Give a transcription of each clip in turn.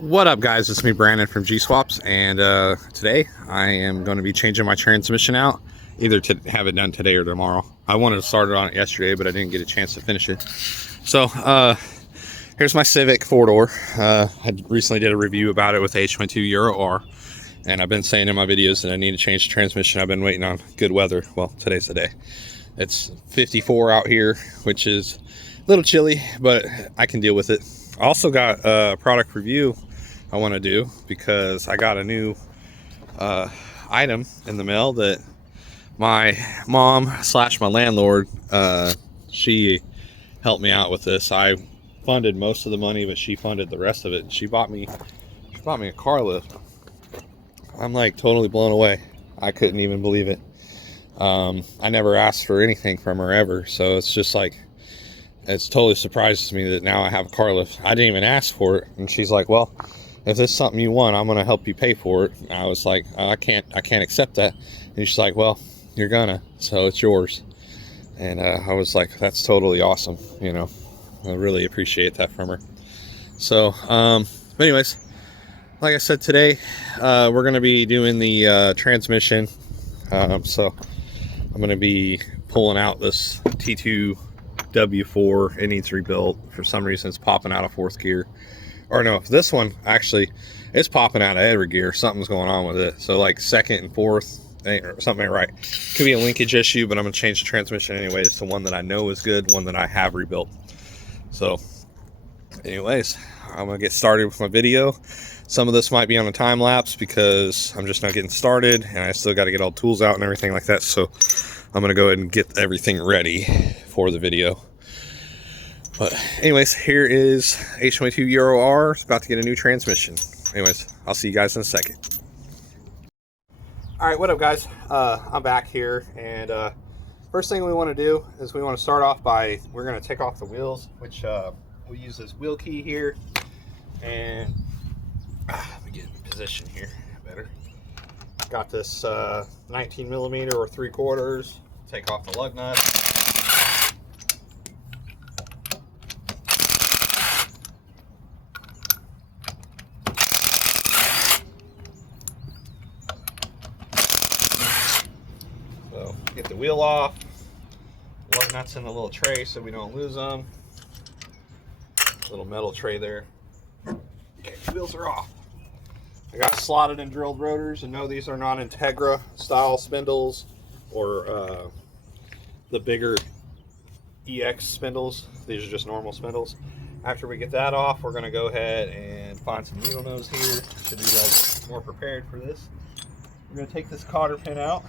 What up, guys? It's me, Brandon from Gswaps, and today I am going to be changing my transmission out, either to have it done today or tomorrow. I wanted to start it on it yesterday, but I didn't get a chance to finish it. So here's my Civic 4-door. I recently did a review about it with H22 Euro R, and I've been saying in my videos that I need to change the transmission. I've been waiting on good weather. Well, today's the day. It's 54 out here, which is a little chilly, but I can deal with it. I also got a product review I want to do because I got a new item in the mail that my mom / my landlord, she helped me out with this. I funded most of the money, but she funded the rest of it. She bought me a car lift. I'm like totally blown away. I couldn't even believe it. I never asked for anything from her ever, so it's just like, it's totally surprises me that now I have a car lift. I didn't even ask for it, and she's like, well, if this is something you want, I'm gonna help you pay for it. And I was like, I can't accept that. And she's like, well, you're gonna, so it's yours. And I was like, that's totally awesome. You know, I really appreciate that from her. So but anyways, like I said, today we're gonna be doing the transmission. So I'm gonna be pulling out this T2 W4. It needs rebuilt. For some reason it's popping out of fourth gear, or no, this one actually is popping out of every gear. Something's going on with it. So like second and fourth, something ain't right. Could be a linkage issue, but I'm gonna change the transmission anyway. It's the one that I know is good, one that I have rebuilt. So anyways, I'm gonna get started with my video. Some of this might be on a time lapse because I'm just not getting started, and I still got to get all the tools out and everything like that. So I'm gonna go ahead and get everything ready for the video. But anyways, here is H22 Euro R. It's about to get a new transmission. Anyways, I'll see you guys in a second. All right, what up, guys? I'm back here, and first thing we want to do is we want to start off by, we're going to take off the wheels, which we use this wheel key here, and let me get in position here better. Got this 19 millimeter or 3/4. Take off the lug nut. So get the wheel off. Lug nuts in the little tray so we don't lose them. Little metal tray there. Okay, wheels are off. I got slotted and drilled rotors, and no, these are not Integra style spindles or the bigger EX spindles. These are just normal spindles. After we get that off, we're going to go ahead and find some needle nose here to be more prepared for this. We're going to take this cotter pin out.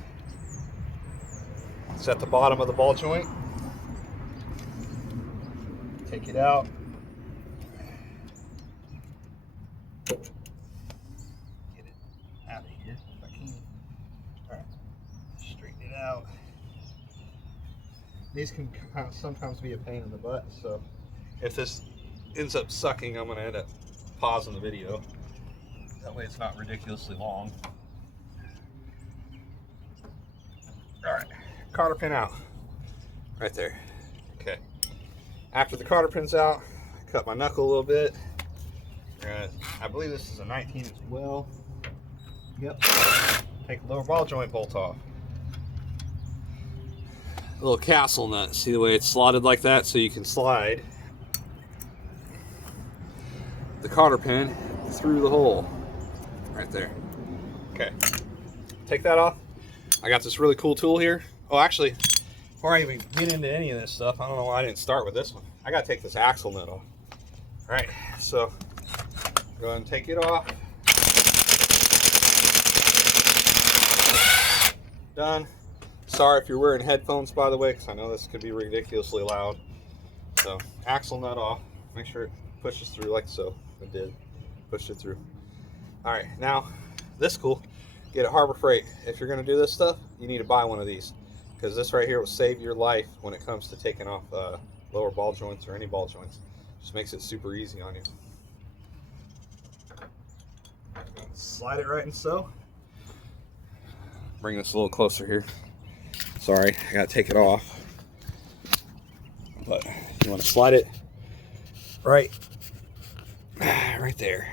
It's at the bottom of the ball joint. Take it out. Get it out of here if I can. Alright, straighten it out. These can sometimes be a pain in the butt, so if this ends up sucking, I'm going to end up pausing the video. That way it's not ridiculously long. Alright, cotter pin out. Right there. Okay. After the cotter pin's out, I cut my knuckle a little bit. I believe this is a 19 as well. Yep. Take the lower ball joint bolt off. A little castle nut. See the way it's slotted like that, so you can slide the cotter pin through the hole right there. Okay. Take that off. I got this really cool tool here. Oh, actually, before I even get into any of this stuff, I don't know why I didn't start with this one. I got to take this axle nut off. All right, so go ahead and take it off. Done. Sorry if you're wearing headphones, by the way, because I know this could be ridiculously loud. So, axle nut off. Make sure it pushes through like so. It did. Pushed it through. Alright, now, this is cool. Get a Harbor Freight. If you're going to do this stuff, you need to buy one of these. Because this right here will save your life when it comes to taking off lower ball joints or any ball joints. Just makes it super easy on you. Slide it right in so. Bring this a little closer here. Sorry, I gotta take it off. But you want to slide it right there.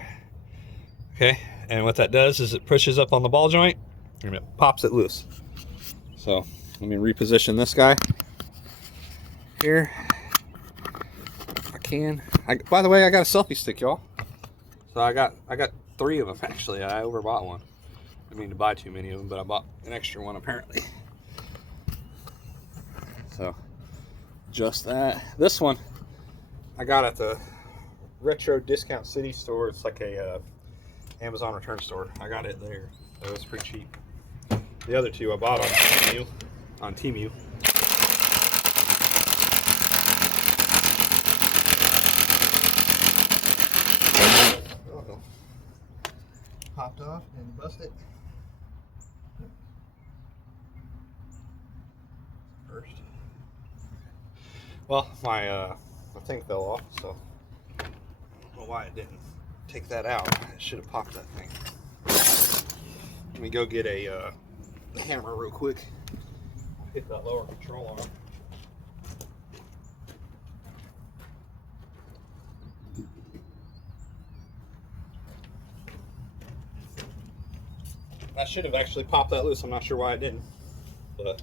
Okay, and what that does is it pushes up on the ball joint and it pops it loose. So let me reposition this guy here. If I can. By the way, I got a selfie stick, y'all. So I got 3 of them actually. I overbought one. I didn't mean to buy too many of them, but I bought an extra one apparently. So just that. This one I got at the Retro Discount City store. It's like a Amazon return store. I got it there. It was pretty cheap. The other 2 I bought on Temu. Uh-oh. Popped off and busted. First. Well, my thing fell off, so I don't know why it didn't take that out. It should have popped that thing. Let me go get a hammer real quick. Hit that lower control arm. I should have actually popped that loose. I'm not sure why I didn't, but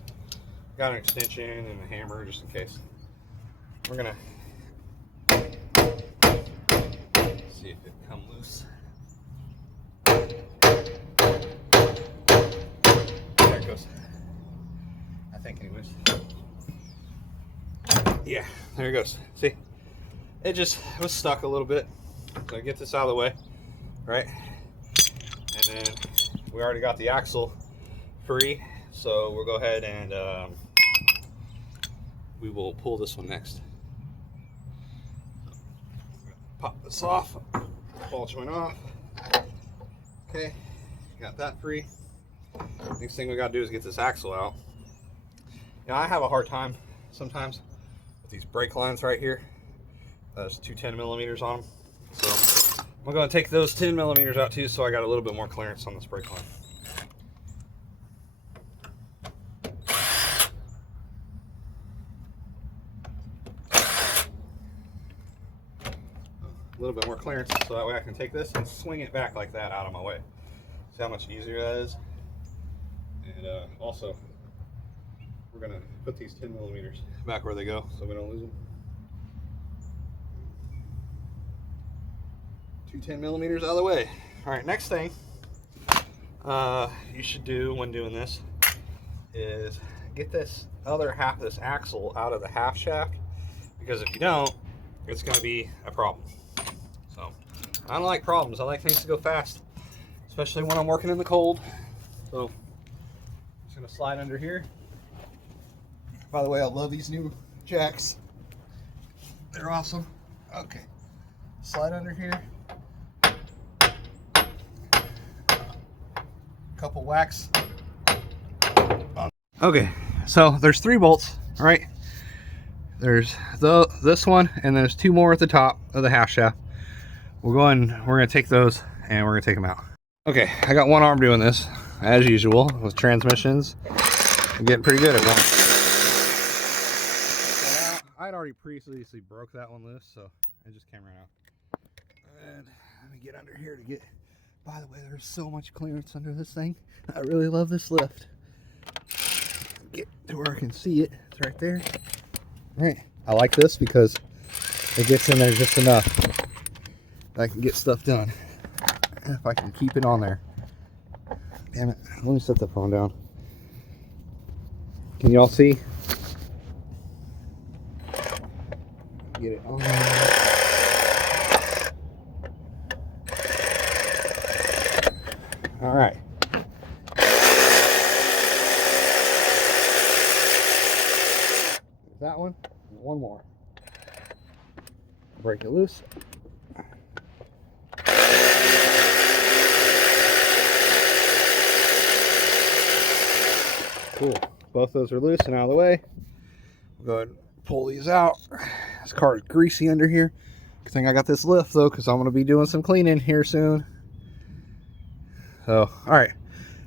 got an extension and a hammer just in case. We're gonna see if it come loose. There it goes. I think anyways. Yeah, there it goes. See? It was stuck a little bit. So I get this out of the way, right? And then we already got the axle free, so we'll go ahead and we will pull this one next. Pop this off, ball joint off. Okay, got that free. Next thing we gotta do is get this axle out. Now I have a hard time sometimes with these brake lines right here. There's 2 10mm on them. So I'm going to take those 10mm out too, so I got a little bit more clearance on this brake line. A little bit more clearance, so that way I can take this and swing it back like that out of my way. See how much easier that is? And also, we're going to put these 10mm back where they go so we don't lose them. 2 10mm out of the way. All right, next thing you should do when doing this is get this other half of this axle out of the half shaft, because if you don't, it's going to be a problem. So I don't like problems. I like things to go fast, especially when I'm working in the cold. So I'm just going to slide under here. By the way, I love these new jacks. They're awesome. Okay, slide under here. Couple whacks. Okay, so there's 3 bolts, right? There's this one, and there's 2 more at the top of the half shaft. We're gonna take those and we're gonna take them out. Okay, I got one arm doing this as usual with transmissions. I'm getting pretty good at one. I'd already previously broke that one loose, so I just came right out. And let me get under here to get. By the way, there's so much clearance under this thing. I really love this lift. Get to where I can see it. It's right there. All right. I like this because it gets in there just enough that I can get stuff done. If I can keep it on there. Damn it. Let me set the phone down. Can y'all see? Get it on there. All right. There's that one. And one more. Break it loose. Cool. Both those are loose and out of the way. We'll go ahead and pull these out. This car is greasy under here. Good thing I got this lift though, because I'm going to be doing some cleaning here soon. So, all right.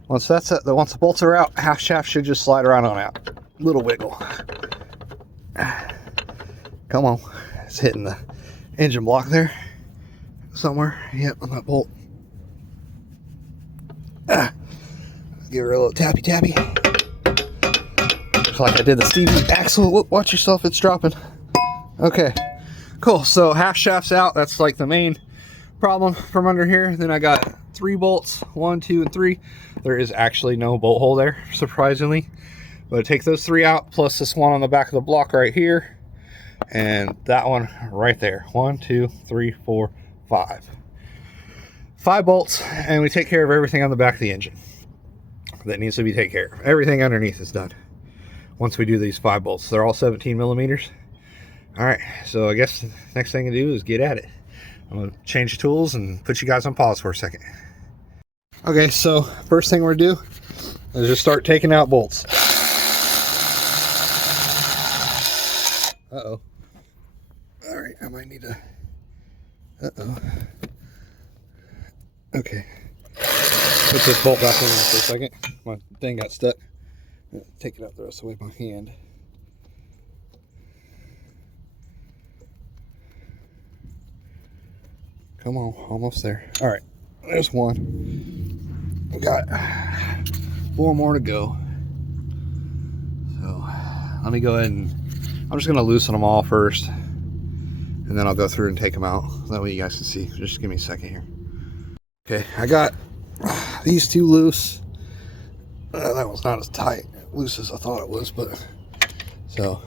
Once the bolts are out, half shaft should just slide around on out. Little wiggle. Come on. It's hitting the engine block there somewhere. Yep, on that bolt. Give her a little tappy tappy. Looks like I did the Stevie axle. Whoop, watch yourself, it's dropping. Okay, cool. So half shaft's out. That's like the main problem from under here. Then I got 3 bolts, 1, 2, and 3. There is actually no bolt hole there, surprisingly. But I take those 3 out, plus this one on the back of the block right here, and that one right there. 1, 2, 3, 4, 5. 5 bolts, and we take care of everything on the back of the engine that needs to be taken care of. Everything underneath is done once we do these 5 bolts. They're all 17 millimeters. All right, so I guess the next thing to do is get at it. I'm gonna change tools and put you guys on pause for a second. Okay, so first thing we're gonna do is just start taking out bolts. Uh-oh. All right, I might need to, uh-oh. Okay. Put this bolt back in there for a second. My thing got stuck. Take it out the rest of the way with my hand. Come on, almost there. All right, there's one. We got 4 more to go. So let me go ahead and, I'm just gonna loosen them all first, and then I'll go through and take them out. That way you guys can see. Just give me a second here. Okay, I got these 2 loose. That one's not as tight, loose as I thought it was, but so.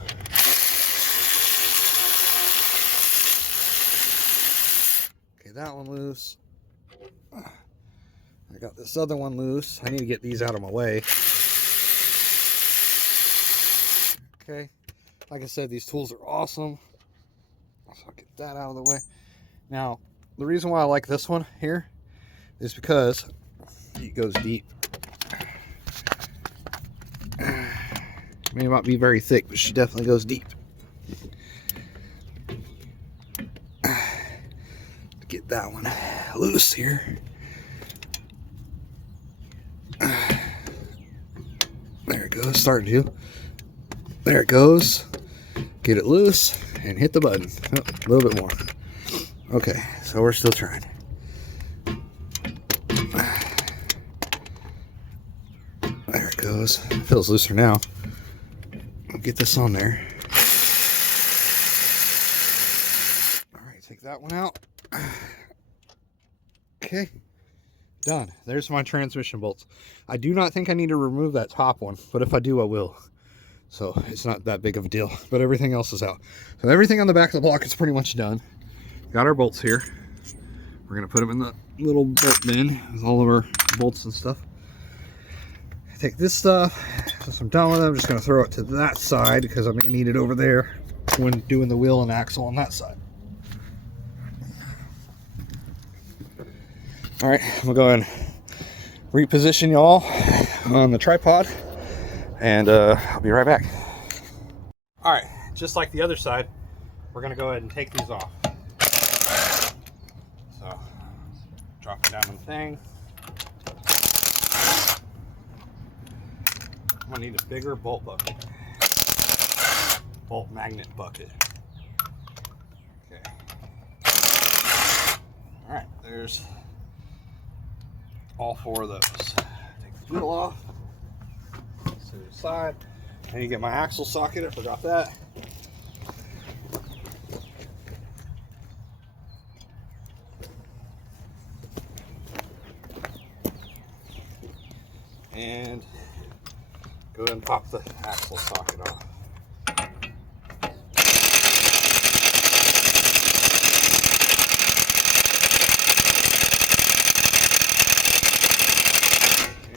Okay, that one loose. I got this other one loose. I need to get these out of my way. Okay, like I said, these tools are awesome. So I'll get that out of the way. Now, the reason why I like this one here is because it goes deep. May not be very thick, but she definitely goes deep. Get that one loose here. There it goes, starting to. There it goes. Get it loose and hit the button. Oh, a little bit more. Okay, so we're still trying. There it goes. It feels looser now. I'll get this on there. All right, take that one out. Okay, done. There's my transmission bolts. I do not think I need to remove that top one, but if I do, I will. So it's not that big of a deal, but everything else is out. So everything on the back of the block is pretty much done. Got our bolts here. We're gonna put them in the little bolt bin with all of our bolts and stuff. Take this stuff. Once I'm done with it, I'm just gonna throw it to that side because I may need it over there when doing the wheel and axle on that side. All right, I'm gonna go ahead and reposition y'all on the tripod, and I'll be right back. All right, just like the other side, we're gonna go ahead and take these off. So, drop it down on the thing. I'm gonna need a bigger bolt bucket, bolt magnet bucket. Okay. All right, there's all 4 of those. Take the wheel off, to the side. I need to get my axle socket, I forgot that. And go ahead and pop the axle socket off.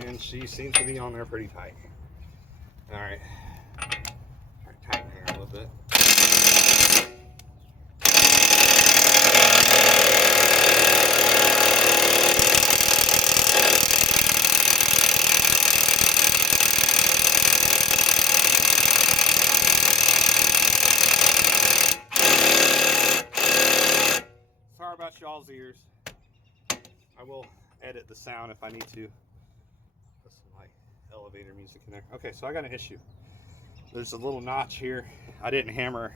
And she seems to be on there pretty tight. All right. Tighten her a little bit. Sorry about y'all's ears. I will edit the sound if I need to. Put some like elevator music in there. Okay, so I got an issue. There's a little notch here. I didn't hammer.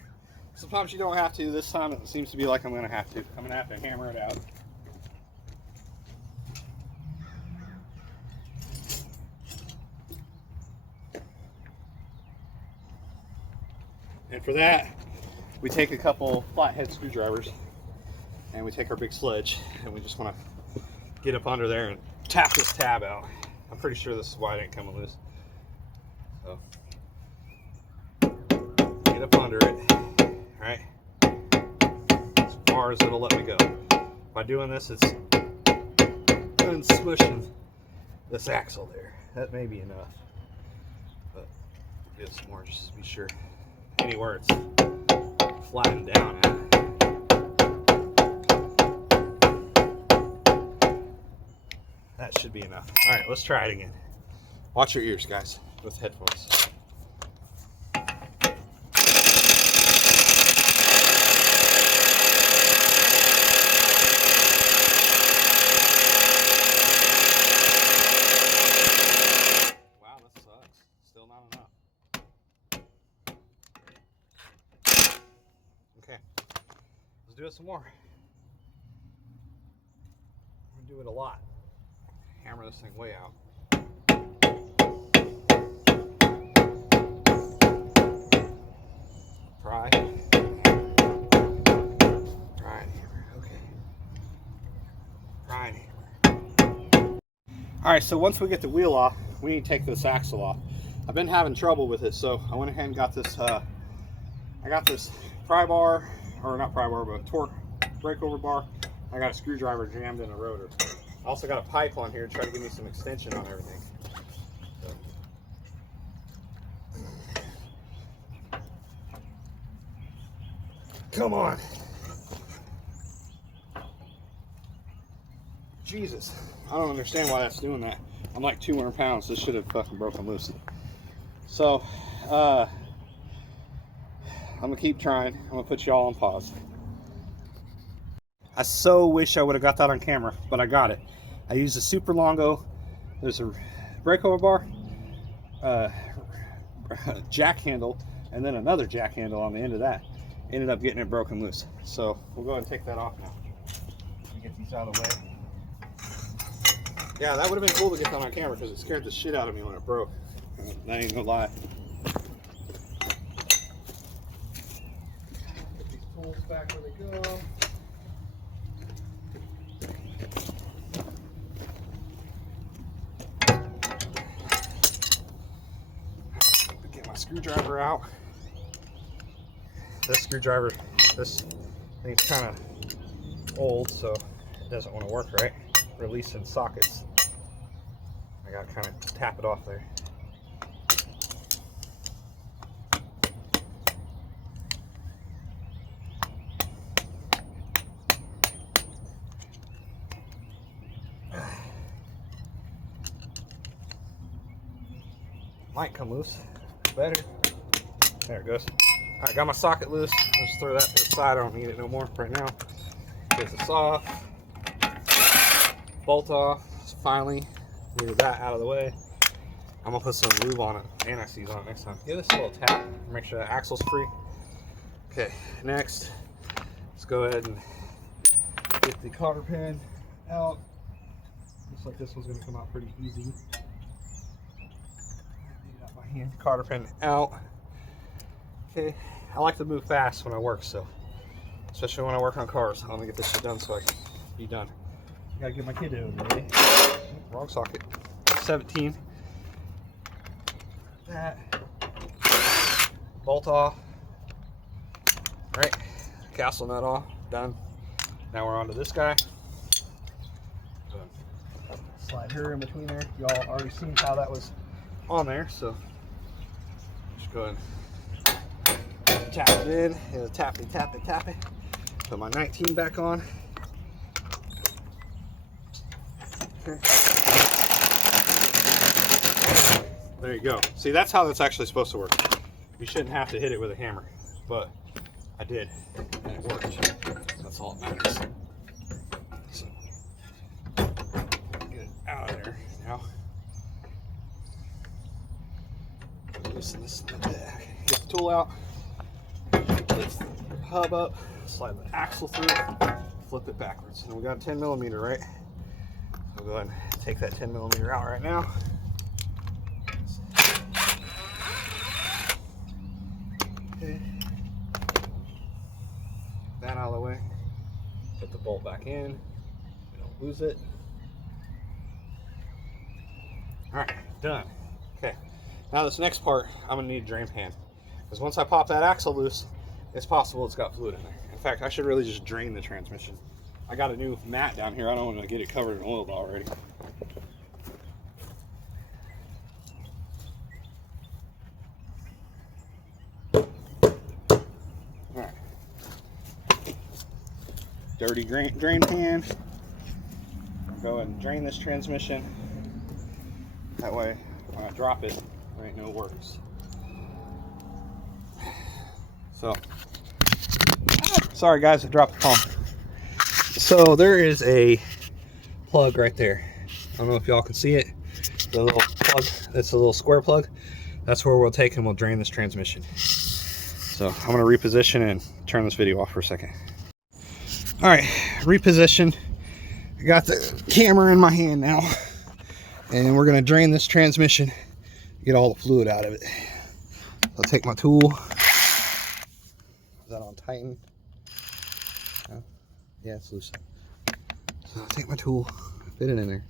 Sometimes you don't have to. This time it seems to be like I'm going to have to. I'm going to have to hammer it out. And for that, we take a couple flathead screwdrivers and we take our big sledge and we just want to get up under there and tap this tab out. I'm pretty sure this is why it ain't coming loose. So get up under it, all right, as far as it'll let me go. By doing this, it's unsmushing this axle there. That may be enough, but we'll get some more just to be sure. Anywhere it's flattened down at. That should be enough. All right, let's try it again. Watch your ears, guys, with headphones. Wow, that sucks. Still not enough. Okay, let's do it some more. I'm gonna do it a lot. Hammer this thing way out. Pry. Pry and hammer. Okay. Pry and hammer. Alright, so once we get the wheel off, we need to take this axle off. I've been having trouble with it, so I went ahead and got this I got this pry bar, or not pry bar, but torque breakover bar. I got a screwdriver jammed in a rotor. I also got a pipe on here to try to give me some extension on everything. So. Come on. Jesus. I don't understand why that's doing that. I'm like 200 pounds. This should have fucking broken loose. So, I'm going to keep trying. I'm going to put y'all on pause. I so wish I would have got that on camera, but I got it. I used a Super Longo. There's a breakover bar, jack handle, and then another jack handle on the end of that. Ended up getting it broken loose. So we'll go ahead and take that off now. Let me get these out of the way. Yeah, that would have been cool to get that on camera because it scared the shit out of me when it broke. That ain't no lie. Get these tools back where they go. Screwdriver out. This screwdriver, this thing's kind of old, so it doesn't want to work right. Releasing sockets. I gotta kind of tap it off there. Might come loose. Better. There it goes. All right, got my socket loose. I'll just throw that to the side. I don't need it no more right now. Get this off. Bolt off. Finally, move that out of the way. I'm gonna put some lube on it, anti-seize on it next time. Give this a little tap. Make sure that axle's free. Okay, next, let's go ahead and get the cotter pin out. Looks like this one's gonna come out pretty easy. Cotter pin out. Okay, I like to move fast when I work, so especially when I work on cars. I want to get this shit done so I can be done. Gotta get my kid over. Wrong socket. 17. That. Bolt off. Right. Castle nut off. Done. Now we're on to this guy. Slide her in between there. Y'all already seen how that was on there, so go ahead and tap it in. It'll tap it, tap it, tap it. Put my 19 back on. Okay. There you go. See, that's how that's actually supposed to work. You shouldn't have to hit it with a hammer, but I did, and it worked. That's all that matters. So, get it out of there now. Loosen this in the back. Get the tool out. Lift the hub up. Slide the axle through. Flip it backwards. And we got a 10mm, right? So we'll go ahead and take that 10mm out right now. Okay. that out of the way. Put the bolt back in. We don't lose it. All right, done. Okay, now this next part, I'm gonna need a drain pan. Because once I pop that axle loose, it's possible it's got fluid in there. In fact, I should really just drain the transmission. I got a new mat down here. I don't want to get it covered in oil already. All right. Dirty drain pan. I'll go ahead and drain this transmission. That way, when I drop it, there ain't no worries. So, sorry guys, I dropped the phone. So there is a plug right there. I don't know if y'all can see it. The little plug, it's a little square plug. That's where we'll take and we'll drain this transmission. So I'm gonna reposition and turn this video off for a second. All right, reposition. I got the camera in my hand now. And we're gonna drain this transmission, get all the fluid out of it. I'll take my tool. Is that on tighten? No? Yeah, it's loose. So I'll take my tool, fit it in there.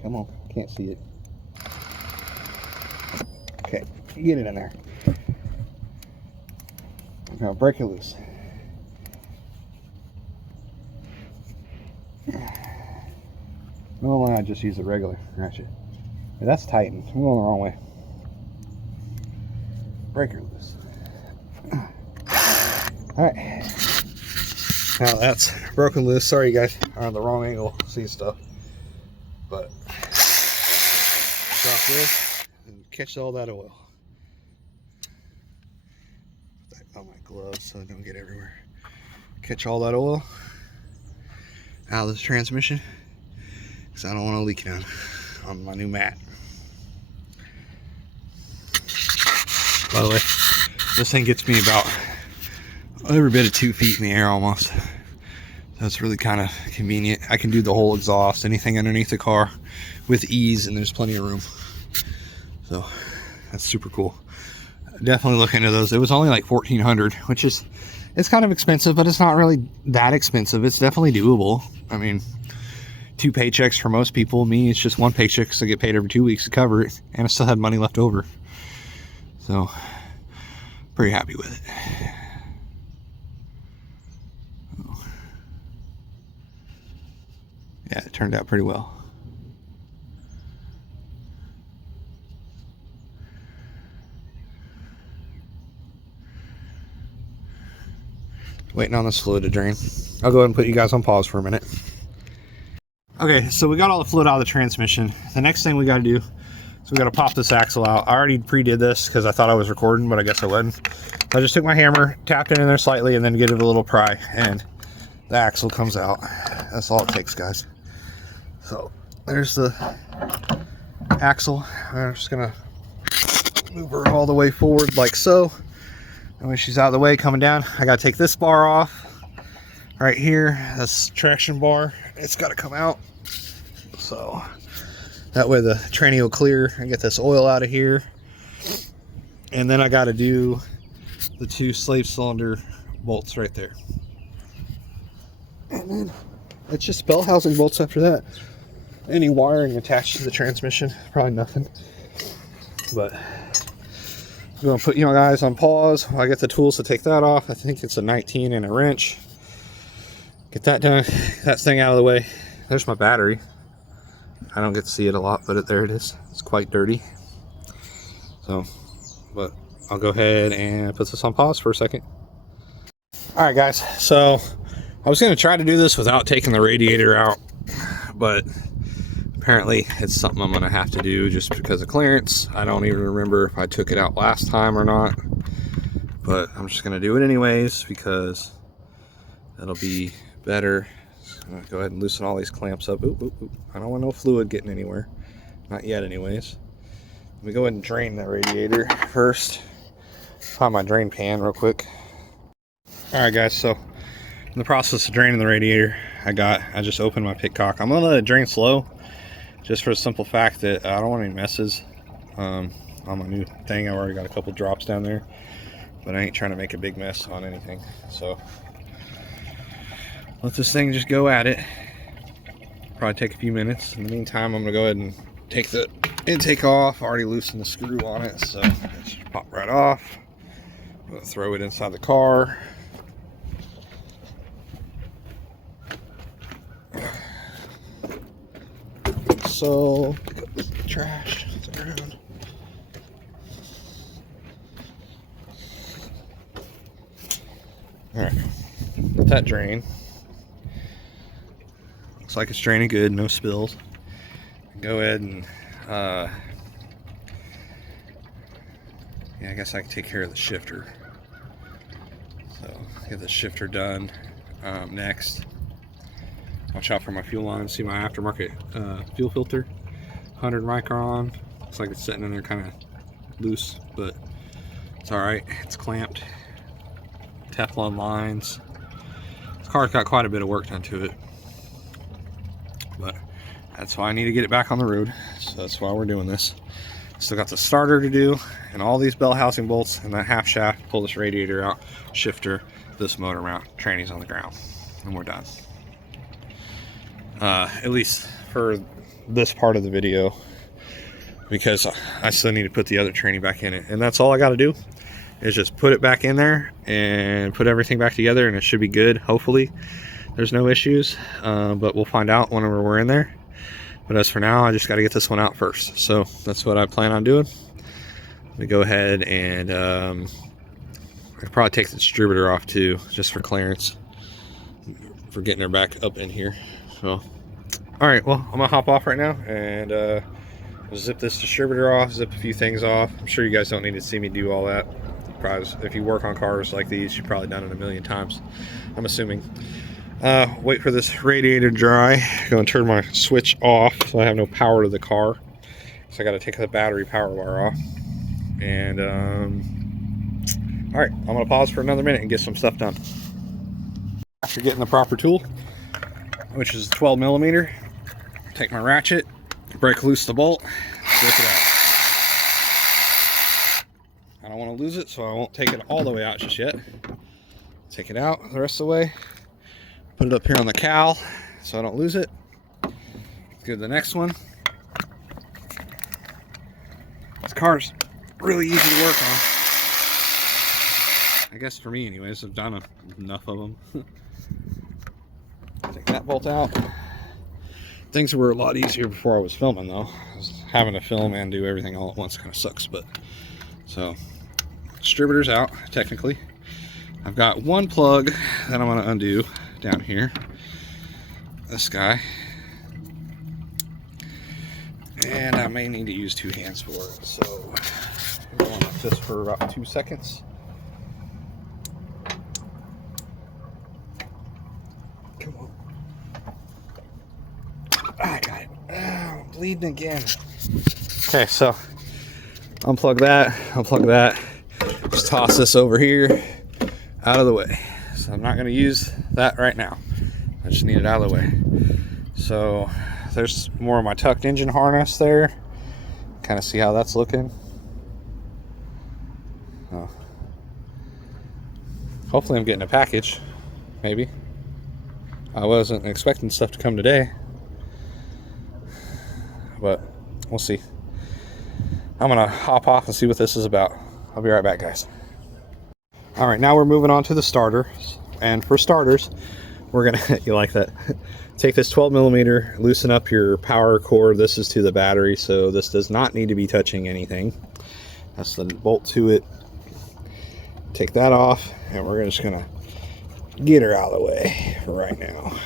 Come on, can't see it. Okay, get it in there. Now break it loose. Normally I just use a regular ratchet. But that's tightened. I'm going the wrong way. Breaker loose. Alright. Now that's broken loose. Sorry you guys are on the wrong angle see stuff. But drop this and catch all that oil. Put that on my gloves so it don't get everywhere. Catch all that oil out of this transmission. Because I don't want to leak it on my new mat. By the way, this thing gets me about every bit of 2 feet in the air almost. That's really kind of convenient. I can do the whole exhaust, anything underneath the car with ease, and there's plenty of room. So that's super cool. Definitely look into those. It was only like $1,400, which is, it's kind of expensive, but it's not really that expensive. It's definitely doable. I mean, 2 paychecks for most people. Me, it's just 1 paycheck because I get paid every 2 weeks to cover it, and I still had money left over. So, pretty happy with it. Yeah, it turned out pretty well. Waiting on this fluid to drain. I'll go ahead and put you guys on pause for a minute. Okay, so we got all the fluid out of the transmission. The next thing we got to do is we got to pop this axle out. I already pre-did this because I thought I was recording, but I guess I wasn't. So I just took my hammer, tapped it in there slightly, and then give it a little pry, and the axle comes out. That's all it takes, guys. So there's the axle. I'm just gonna move her all the way forward like so. And when she's out of the way coming down, I gotta take this bar off right here. This traction bar, it's got to come out. So that way the tranny will clear and get this oil out of here. And then I got to do the 2 slave cylinder bolts right there. And then it's just bell housing bolts after that. Any wiring attached to the transmission, probably nothing. But I'm going to put you guys on pause while I get the tools to take that off. I think it's a 19 and a wrench. Get that done, that thing out of the way. There's my battery. I don't get to see it a lot, but there it is. It's quite dirty. So, but I'll go ahead and put this on pause for a second. All right, guys. So I was going to try to do this without taking the radiator out, but apparently it's something I'm going to have to do just because of clearance. I don't even remember if I took it out last time or not, but I'm just going to do it anyways because that'll be better. I'm going to go ahead and loosen all these clamps up. Oop, oop, oop. I don't want no fluid getting anywhere. Not yet anyways. Let me go ahead and drain that radiator first. Find my drain pan real quick. Alright guys, so in the process of draining the radiator, I just opened my pitcock. I'm going to let it drain slow, just for the simple fact that I don't want any messes on my new thing. I've already got a couple drops down there. but I ain't trying to make a big mess on anything. So let this thing just go at it. Probably take a few minutes. In the meantime, I'm gonna go ahead and take the intake off. I already loosened the screw on it, so it should pop right off. I'm gonna throw it inside the car. So pick up the trash off the ground. All right, let that drain. Looks like it's draining good, no spills. Go ahead and yeah, I guess I can take care of the shifter. So get the shifter done next. Watch out for my fuel line. See my aftermarket fuel filter, 100 micron. Looks like it's sitting in there kind of loose, but it's all right. It's clamped. Teflon lines. This car's got quite a bit of work done to it, but that's why I need to get it back on the road. So that's why we're doing this. Still got the starter to do, and all these bell housing bolts, and that half shaft. Pull this radiator out, shifter, this motor mount, trannies on the ground, and we're done. At least for this part of the video, because I still need to put the other tranny back in it, and that's all I got to do is just put it back in there and put everything back together, and it should be good. Hopefully there's no issues, but we'll find out whenever we're in there. But as for now, I just got to get this one out first, so that's what I plan on doing. Let me go ahead and I could probably take the distributor off too, just for clearance, for getting her back up in here. So all right, well, I'm gonna hop off right now and zip this distributor off, zip a few things off. I'm sure you guys don't need to see me do all that. Probably, if you work on cars like these, you've probably done it a million times, I'm assuming. Wait for this radiator to dry. Gonna turn my switch off so I have no power to the car. So I gotta take the battery power bar off. And all right, I'm gonna pause for another minute and get some stuff done. After getting the proper tool, which is 12 millimeter, take my ratchet, break loose the bolt, rip it out. I don't want to lose it, so I won't take it all the way out just yet. Take it out the rest of the way, put it up here on the cowl so I don't lose it. Let's go to the next one. This car's really easy to work on. I guess for me anyways, I've done enough of them. Take that bolt out. Things were a lot easier before I was filming though. Having to film and do everything all at once kind of sucks, but so distributor's out technically. I've got one plug that I'm going to undo down here. This guy. And I may need to use two hands for it, so I'm going like this for about 2 seconds. Come on. I got it. I'm bleeding again. Okay, so unplug that, just toss this over here, out of the way. So I'm not going to use that right now. I just need it out of the way. So there's more of my tucked engine harness there. Kind of see how that's looking. Oh. Hopefully I'm getting a package, maybe. I wasn't expecting stuff to come today, but we'll see. I'm gonna hop off and see what this is about. I'll be right back, guys. All right, now we're moving on to the starter. And for starters, we're gonna, you like that? Take this 12 millimeter, loosen up your power cord. This is to the battery, so this does not need to be touching anything. That's the bolt to it. Take that off, and we're just gonna get her out of the way for right now.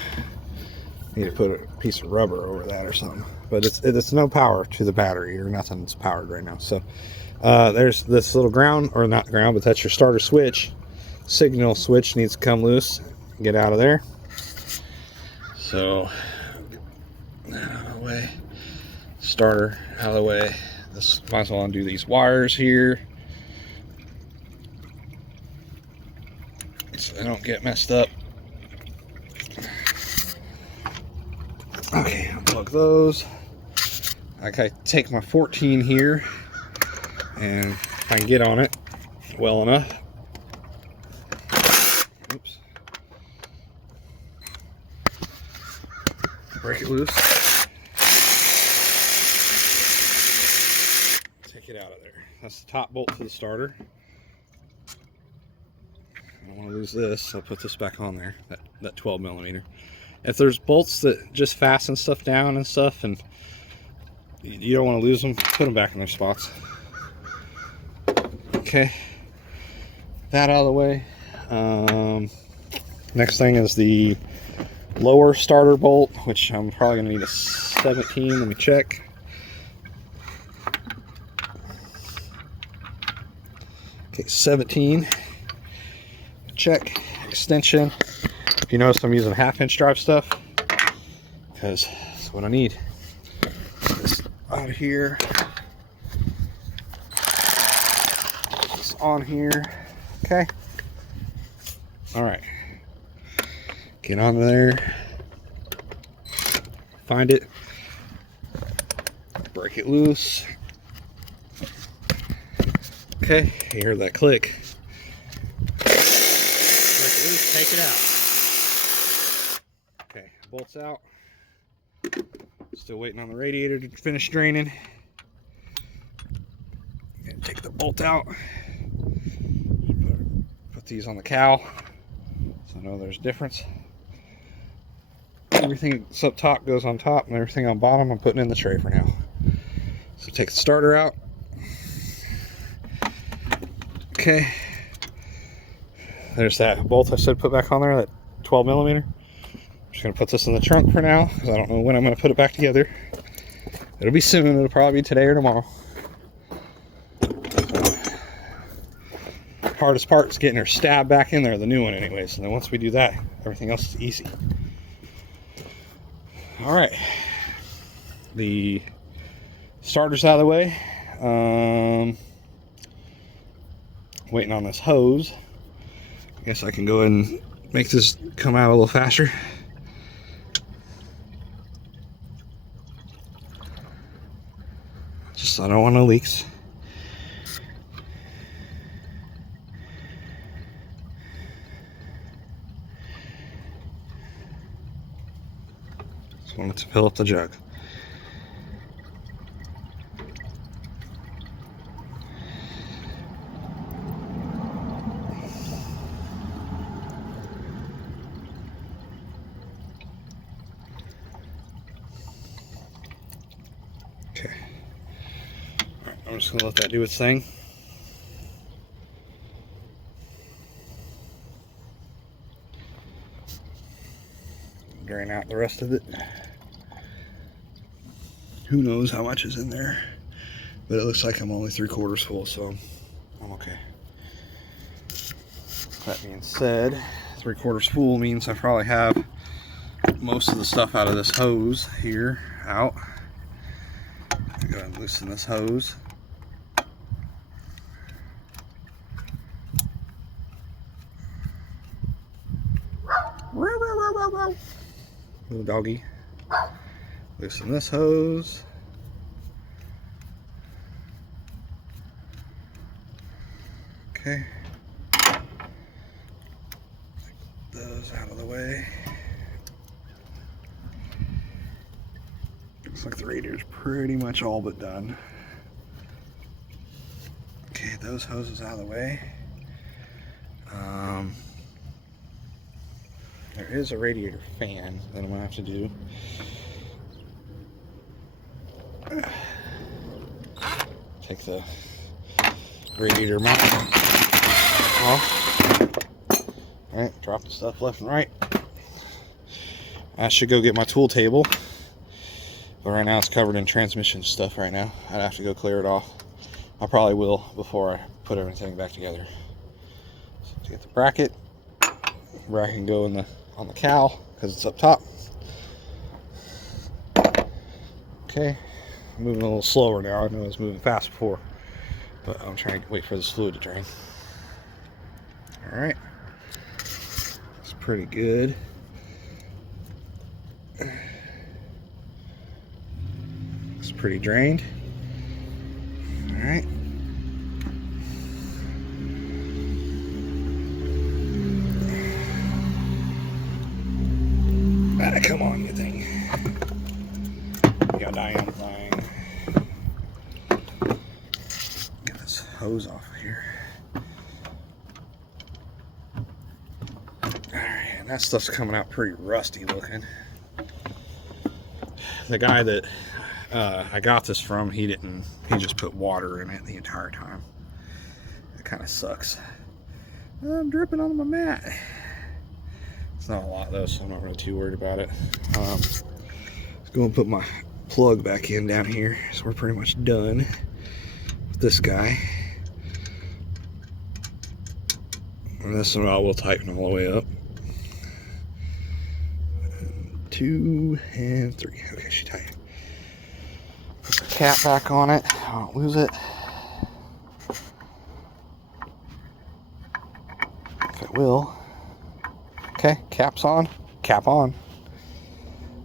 Need to put a piece of rubber over that or something, but it's no power to the battery or nothing. It's powered right now. So there's this little ground, or not ground, but that's your starter switch. Signal switch needs to come loose, get out of there. So out of the way, starter out of the way. This might as well undo these wires here so they don't get messed up. Okay, unplug those. Okay, take my 14 here, and if I can get on it well enough, break it loose. Take it out of there. That's the top bolt to the starter. I don't want to lose this. I'll put this back on there, that 12 millimeter. If there's bolts that just fasten stuff down and stuff and you don't want to lose them, put them back in their spots. Okay, that out of the way. Next thing is the lower starter bolt, which I'm probably going to need a 17. Let me check. Okay, 17. Check. Extension. If you notice, I'm using 1/2 inch drive stuff because that's what I need. This out of here. This on here. Okay. All right. Get on there. Find it. Break it loose. Okay. You heard that click. Break it loose. Take it out. Okay. Bolts out. Still waiting on the radiator to finish draining. Gonna take the bolt out. Put these on the cowl so I know there's a difference. Everything that's up top goes on top, and everything on bottom I'm putting in the tray for now. So take the starter out. Okay. There's that bolt I said put back on there, that 12 millimeter. I'm just going to put this in the trunk for now because I don't know when I'm going to put it back together. It'll be soon. It'll probably be today or tomorrow. Hardest part is getting her stabbed back in there, the new one anyways. And then once we do that, everything else is easy. All right. The starter's out of the way. Waiting on this hose. I guess I can go ahead and make this come out a little faster. Just I don't want no leaks. Just wanted to fill up the jug. Okay. All right, I'm just gonna let that do its thing. Drain out the rest of it. Who knows how much is in there, but it looks like I'm only 3/4 full, so I'm okay. That being said, 3/4 full means I probably have most of the stuff out of this hose here out. Go ahead and loosen this hose. Little doggy. Loosen this hose. Okay. Take those out of the way. Looks like the radiator's pretty much all but done. Okay, those hoses out of the way. There is a radiator fan that I'm gonna have to do. Take the radiator mount off. Alright, drop the stuff left and right. I should go get my tool table, but right now it's covered in transmission stuff right now. I'd have to go clear it off. I probably will before I put everything back together. So to get the bracket can go in on the cowl because it's up top. Okay, I'm moving a little slower now. I know I was moving fast before, but I'm trying to wait for this fluid to drain. All right, it's pretty good. It's pretty drained. All right. Come on, you thing. neodymium thing. Get this hose off of here. Alright, and that stuff's coming out pretty rusty looking. The guy that I got this from, he just put water in it the entire time. It kind of sucks. I'm dripping on my mat. It's not a lot though, so I'm not really too worried about it. Let's go and put my plug back in down here. So we're pretty much done with this guy. And this one I will tighten all the way up. 2 and 3. Okay, she tight. Put the cap back on it. I don't lose it. If it will. Okay, cap's on. Cap on.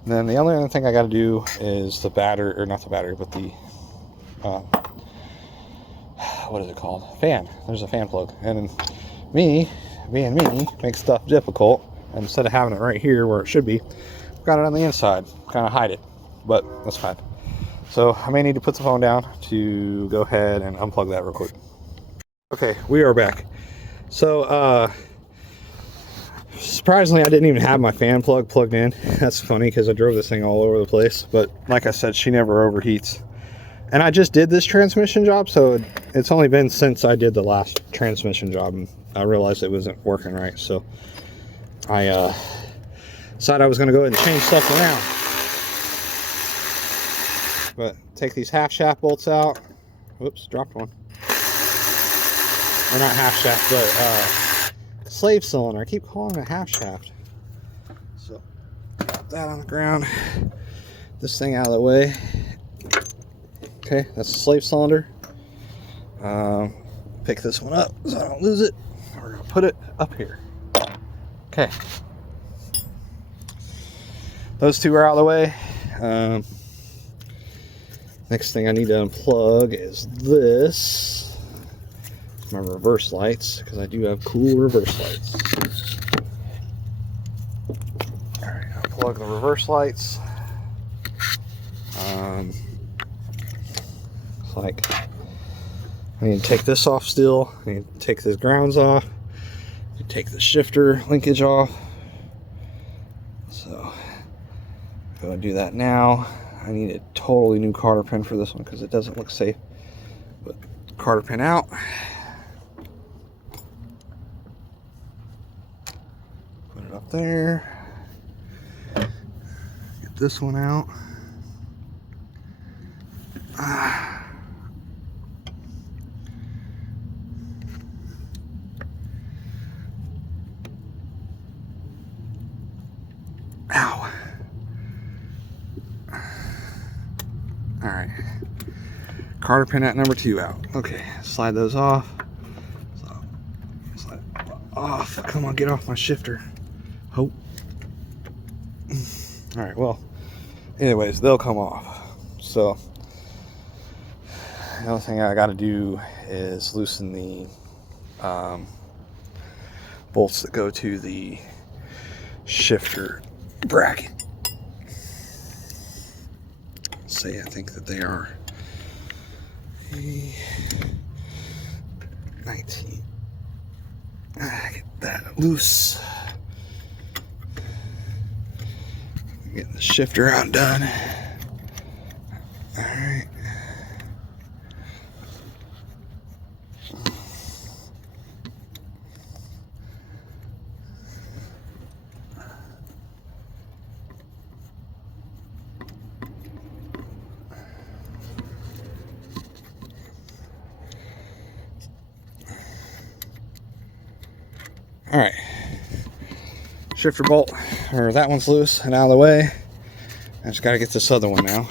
Then the only other thing I got to do is the battery, or not the battery, but the what is it called? Fan. There's a fan plug. And me, being me, makes stuff difficult. And instead of having it right here where it should be, I've got it on the inside. Kind of hide it, but that's fine. So I may need to put the phone down to go ahead and unplug that real quick. Okay, we are back. So surprisingly, I didn't even have my fan plug plugged in. That's funny because I drove this thing all over the place. But like I said, she never overheats. And I just did this transmission job, so it's only been since I did the last transmission job, and I realized it wasn't working right. So I decided I was going to go ahead and change stuff around. But take these half shaft bolts out. Whoops, dropped one. Or not half shaft, but slave cylinder. I keep calling it half shaft. So put that on the ground. This thing out of the way. Okay, that's a slave cylinder. Pick this one up so I don't lose it. We're gonna put it up here. Okay. Those two are out of the way. Next thing I need to unplug is this. My reverse lights, because I do have cool reverse lights. Alright, unplug the reverse lights. It's like I need to take this off still. I need to take the grounds off. I need to take the shifter linkage off. So I'm going to do that now. I need a totally new cotter pin for this one because it doesn't look safe. But cotter pin out. Put it up there. Get this one out. Ow. Alright. Cotter pin at number 2 out. Okay, slide those off. So, slide it off. Come on, get off my shifter. Hope. Alright, well, anyways, they'll come off. So, the only thing I got to do is loosen the bolts that go to the shifter bracket. Say I think that they are 19. Get that loose. Get the shifter out done. All right. All right, shifter bolt, or that one's loose and out of the way. I just got to get this other one now.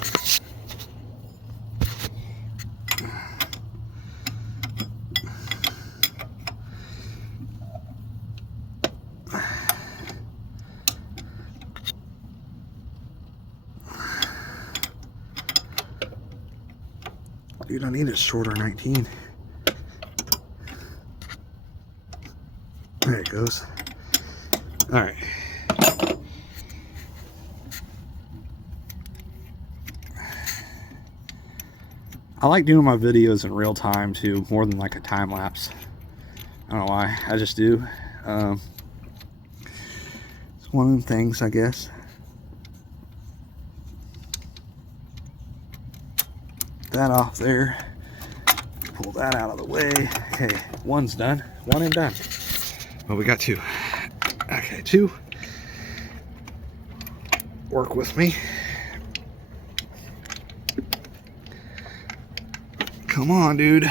Dude, I need a shorter 19. There it goes. All right. I like doing my videos in real time too, more than like a time lapse. I don't know why, I just do. It's one of the things, I guess. That off there. Pull that out of the way. Okay, one's done. One and done. Well, we got two. Okay, two. Work with me. Come on, dude.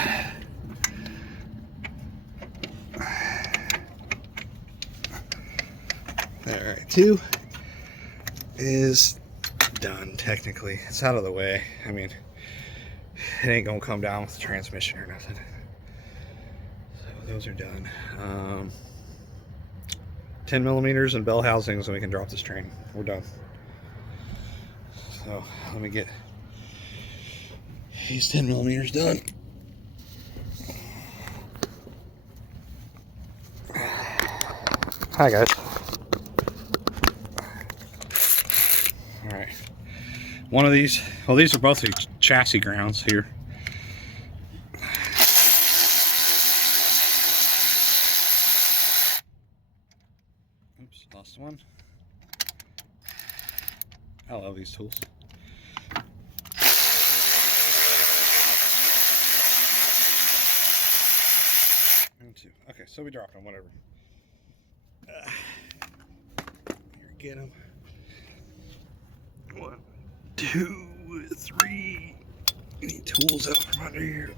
Alright, two is done, technically. It's out of the way. I mean, it ain't gonna come down with the transmission or nothing. So those are done. 10 millimeters and bell housings, and we can drop this train. We're done. So let me get these 10 millimeters done. Hi guys. All right. One of these, well, these are both the chassis grounds here. Oops, lost one. I love these tools. And two. Okay, so we dropped them, whatever. Here, get them. 1, 2, 3. Any tools out from under here?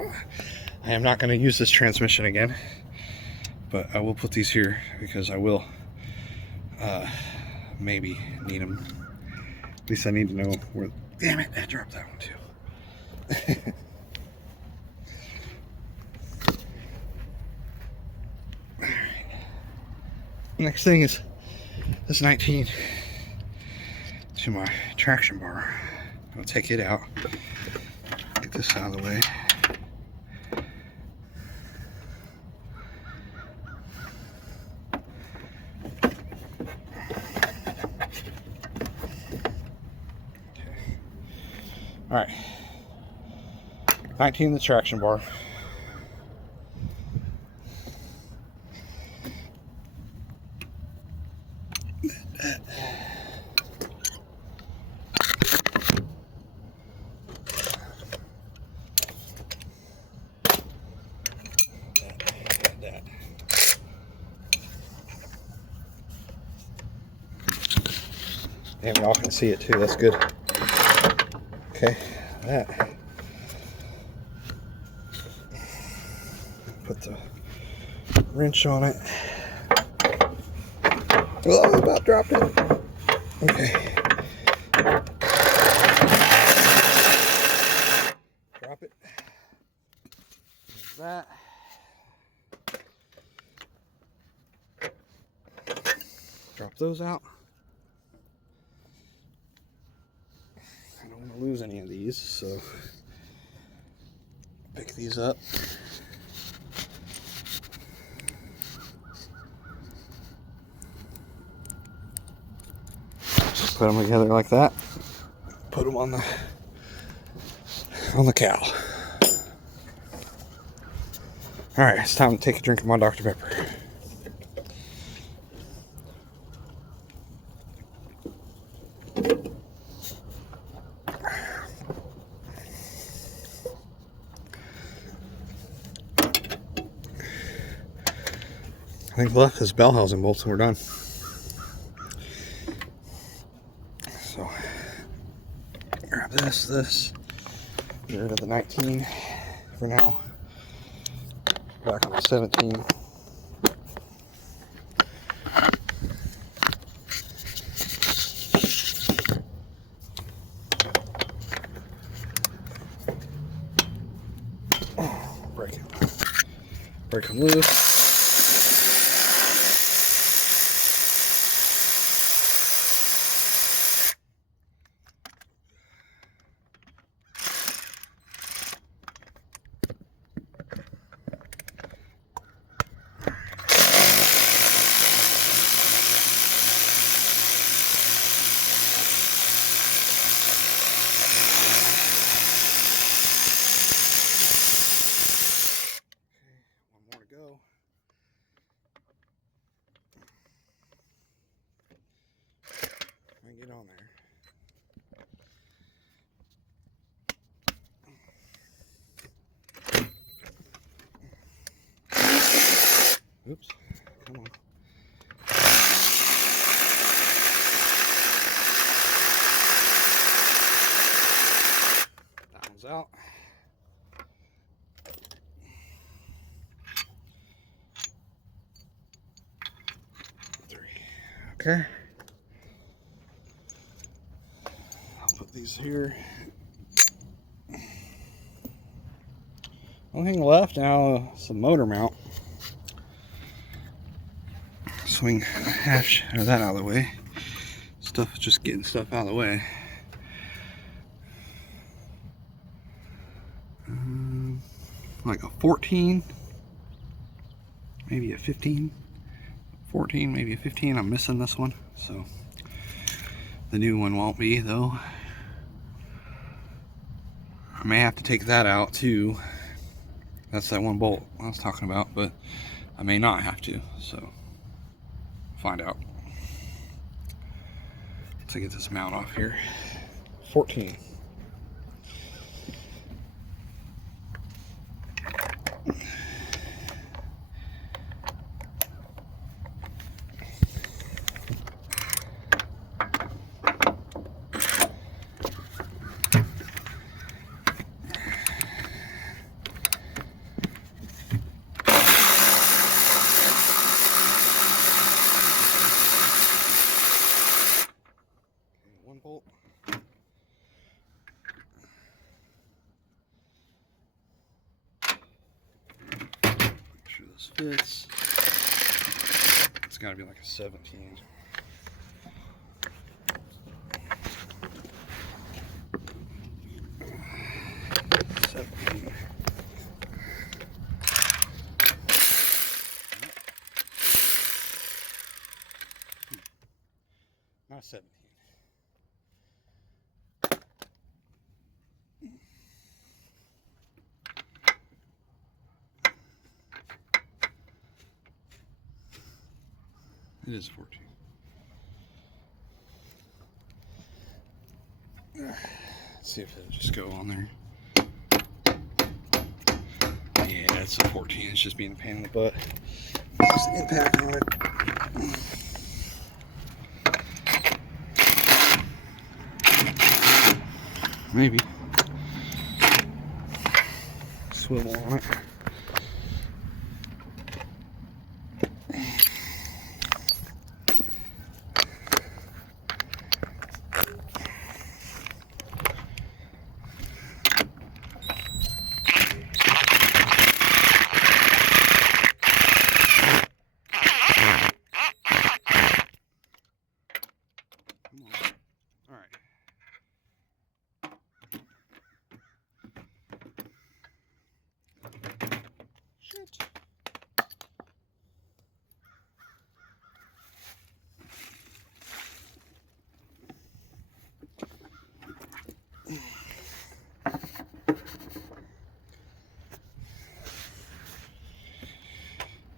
I am not going to use this transmission again, but I will put these here because I will maybe need them. At least I need to know where. Damn it, I dropped that one too. Alright. Next thing is this 19 to my traction bar. I'll take it out. Get this out of the way. All right, 19 the traction bar. That. Damn, y'all can see it too, that's good. Okay, that. Put the wrench on it. Oh, I about dropped it. Okay. Drop it. There's that. Drop those out. I don't want to lose any of these, so pick these up. Just put them together like that. Put them on the cow. All right, it's time to take a drink of my Dr. Pepper. I think left is bell housing bolts and we're done. So grab this, get rid of the 19 for now. Back on the 17. Break them loose. Get on there. Oops. Come on. That one's out. Okay. I'll put these here. Only thing left now is the motor mount. Swing hash or that out of the way. Stuff, just getting stuff out of the way. Like a 14, maybe a 15. 14, maybe a 15. I'm missing this one, so the new one won't be though. I may have to take that out too. That's that one bolt I was talking about, but I may not have to, so find out. Let's get this mount off here. 14. Bolt. Make sure this fits. It's got to be like a 17. Not 17. It is 14. Let's see if it'll just go on there. Yeah, it's a 14. It's just being a pain in the butt. Just the impact on it. Maybe. Swivel on it.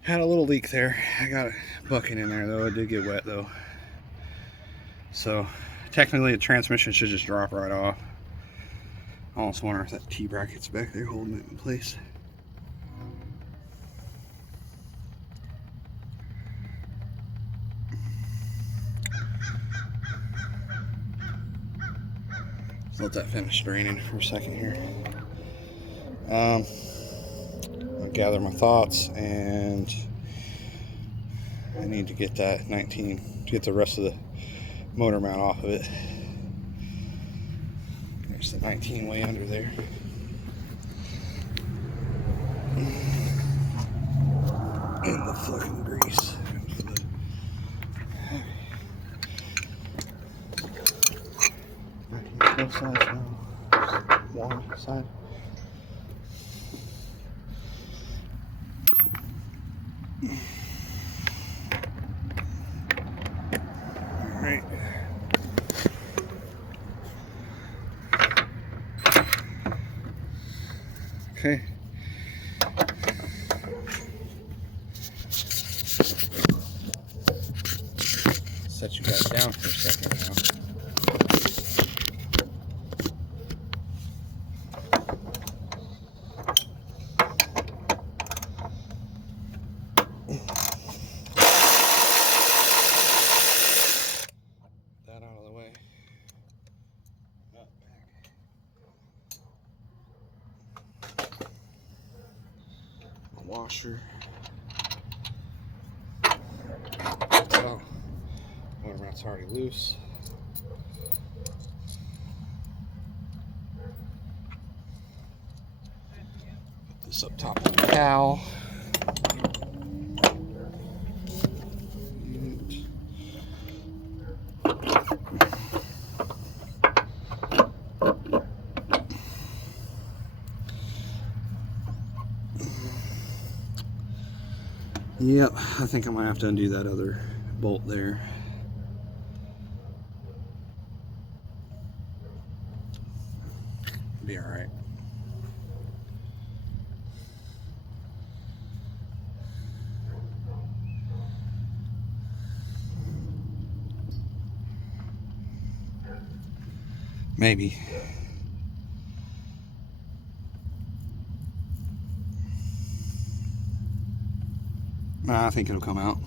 Had a little leak there. I got a bucket in there though. It did get wet though. So technically the transmission should just drop right off. I almost wonder if that T-bracket's back there holding it in place. Let's let that finish draining for a second here. I'll gather my thoughts, and I need to get that 19 to get the rest of the motor mount off of it. There's the 19 way under there. And the fucking grease. Both sides now. Just one side. Alright. Okay. Set you guys down for a second now. washer. So, whatever, that's already loose. Put this up top of the cowl. Yep, I think I might have to undo that other bolt there. Be all right. Maybe. I think it'll come out.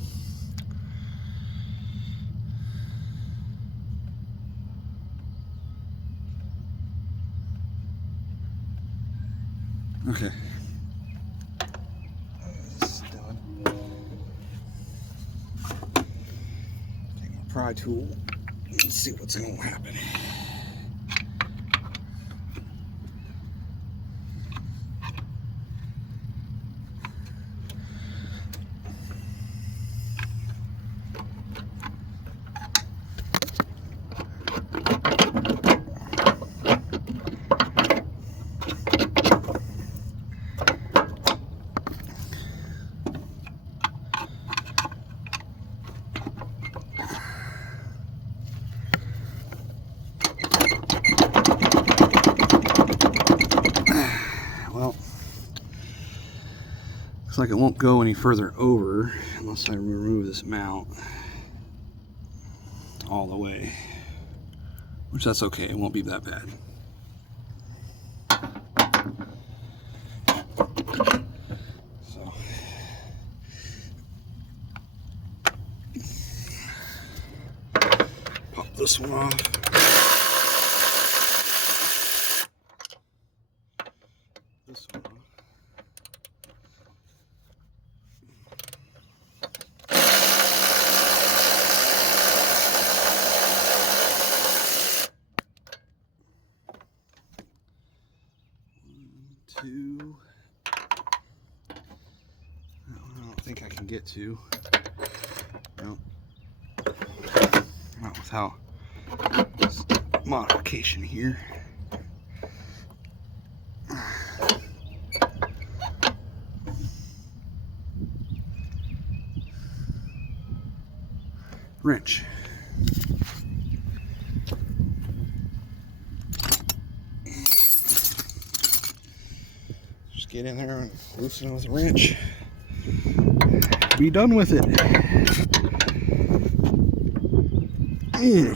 Okay. This is done. Take my pry tool and see what's going to happen. Well, looks like it won't go any further over unless I remove this mount all the way, which that's okay, it won't be that bad. So pop this one off. This one. Two. That one I don't think I can get to. No. Not without this modification here. Wrench. Just get in there and loosen it with a wrench. Be done with it.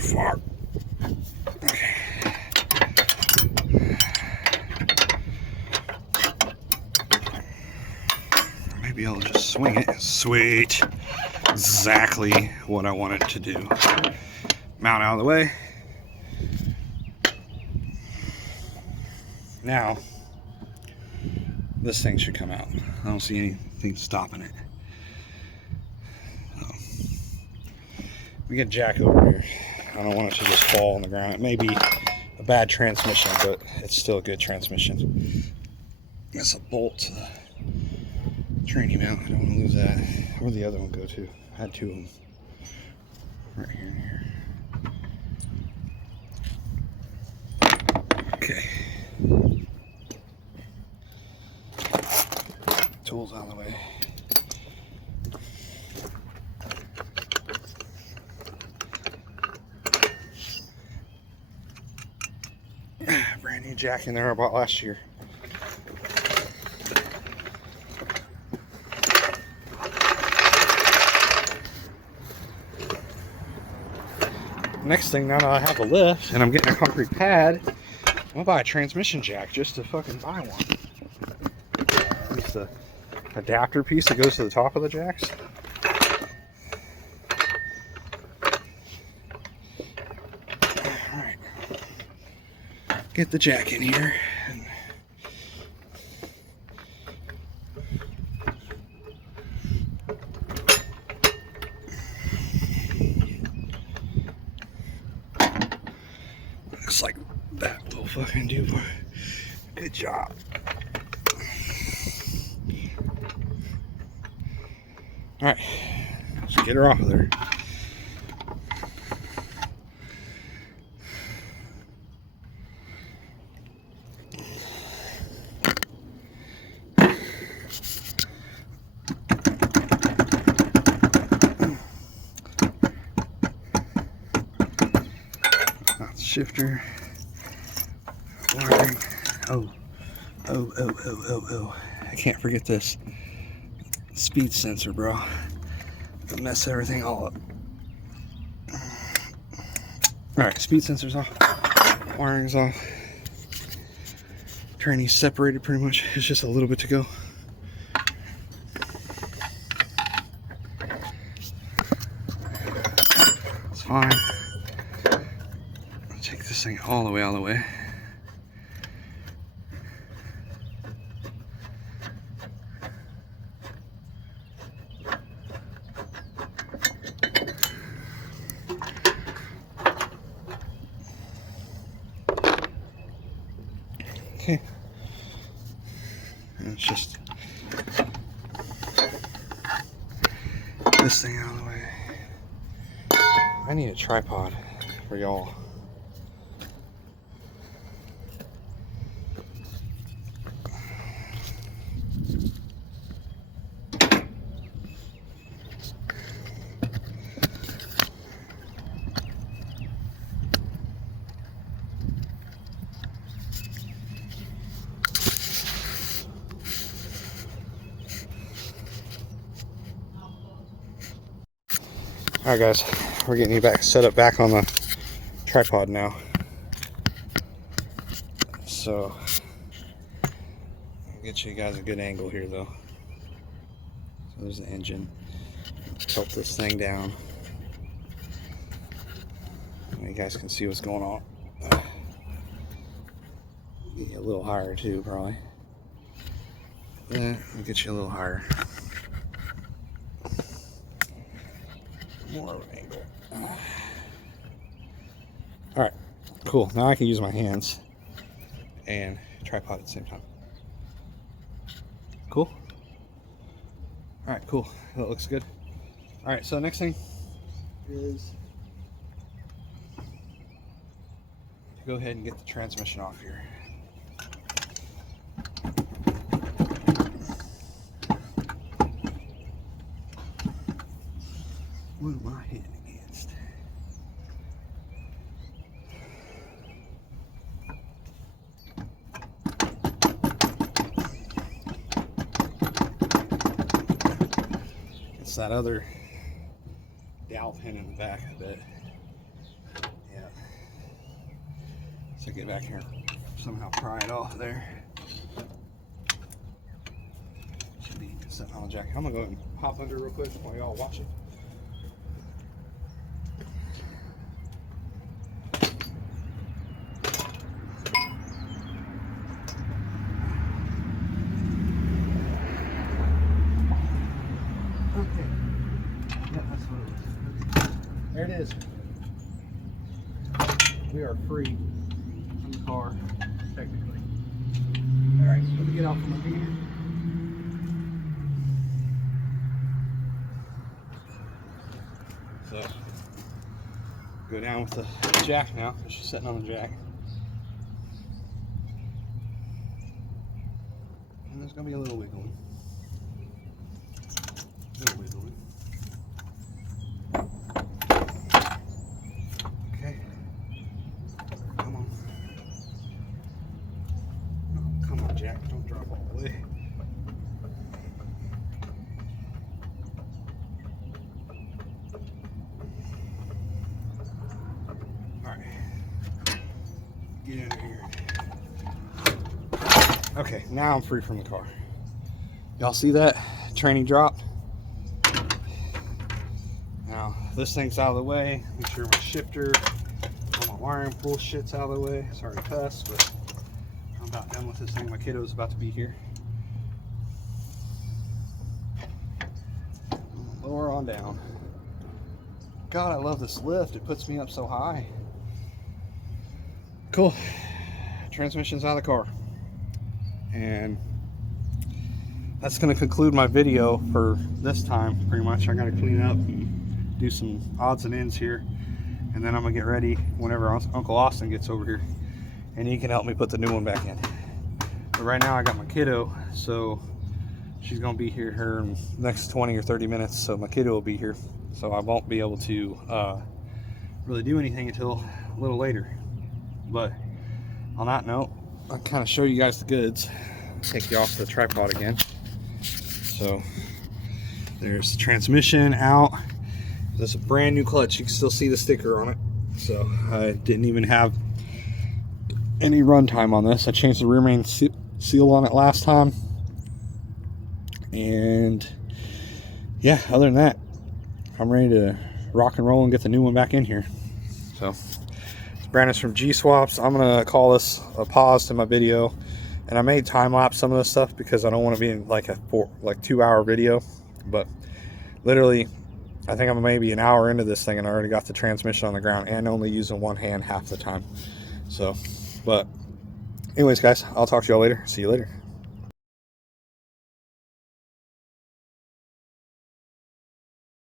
Fuck. Okay. Maybe I'll just swing it. Sweet. Exactly what I wanted to do. Mount out of the way. Now, this thing should come out. I don't see anything stopping it. We get jack over here. I don't want it to just fall on the ground. It may be a bad transmission, but it's still a good transmission. That's a bolt training mount. I don't want to lose that. Where'd the other one go to? I had two of them. Right here and here. Okay. Tools out of the way. Brand new jack in there I bought last year. Next thing, now that I have a lift and I'm getting a concrete pad, I'm gonna buy a transmission jack just to fucking buy one. It's the adapter piece that goes to the top of the jacks. Alright. Get the jack in here. Looks like that will fucking do. Good job. Alright, let's get her off of there. Shifter, wiring. Oh, I can't forget this speed sensor, bro. It'll mess everything all up. Alright, speed sensor's off, wiring's off, tranny's separated pretty much. It's just a little bit to go. It's fine. Take this thing all the way. Okay. And it's just this thing out of the way. I need a tripod for y'all. Alright guys, we're getting you back set up back on the tripod now. So I'll get you guys a good angle here though. So there's the engine. Tilt this thing down. You guys can see what's going on. Get you a little higher too, probably. Yeah, I'll get you a little higher. More of an angle. Alright, cool. Now I can use my hands and tripod at the same time. Cool? Alright, cool. That looks good. Alright, so next thing is to go ahead and get the transmission off here. What am I hitting against? It's that other dowel pin in the back, I bet. Yeah. So get back here and somehow pry it off there. Should be sitting on the jack. I'm gonna go ahead and hop under real quick while y'all watch it. There it is. We are free from the car, technically. Alright, so let me get off from here. So, go down with the jack now. She's sitting on the jack. And there's going to be a little wiggling. Okay. Come on. Oh, come on, Jack. Don't drop all the way. Alright. Get in here. Okay, now I'm free from the car. Y'all see that? Tranny dropped. Now this thing's out of the way. Make sure my shifter, all my wiring bullshit's out of the way. Sorry to cuss, but I'm about done with this thing. My kiddo's about to be here. Lower on down. God, I love this lift. It puts me up so high. cool. Transmission's out of the car. And that's going to conclude my video for this time, pretty much. I got to clean up and do some odds and ends here. And then I'm going to get ready whenever Uncle Austin gets over here. And he can help me put the new one back in. But right now I got my kiddo, so she's going to be here in the next 20 or 30 minutes. So my kiddo will be here. So I won't be able to really do anything until a little later. But on that note, I'll kind of show you guys the goods. Take you off the tripod again. So there's the transmission out. There's a brand new clutch. You can still see the sticker on it. So I didn't even have any run time on this. I changed the rear main seal on it last time. And yeah, other than that, I'm ready to rock and roll and get the new one back in here. So Brandon's from Gswaps. I'm gonna call this a pause to my video, and I made time lapse some of this stuff because I don't want to be in like a 2-hour video. But literally, I think I'm maybe an hour into this thing, and I already got the transmission on the ground and only using one hand half the time. So, but anyways, guys, I'll talk to y'all later. See you later.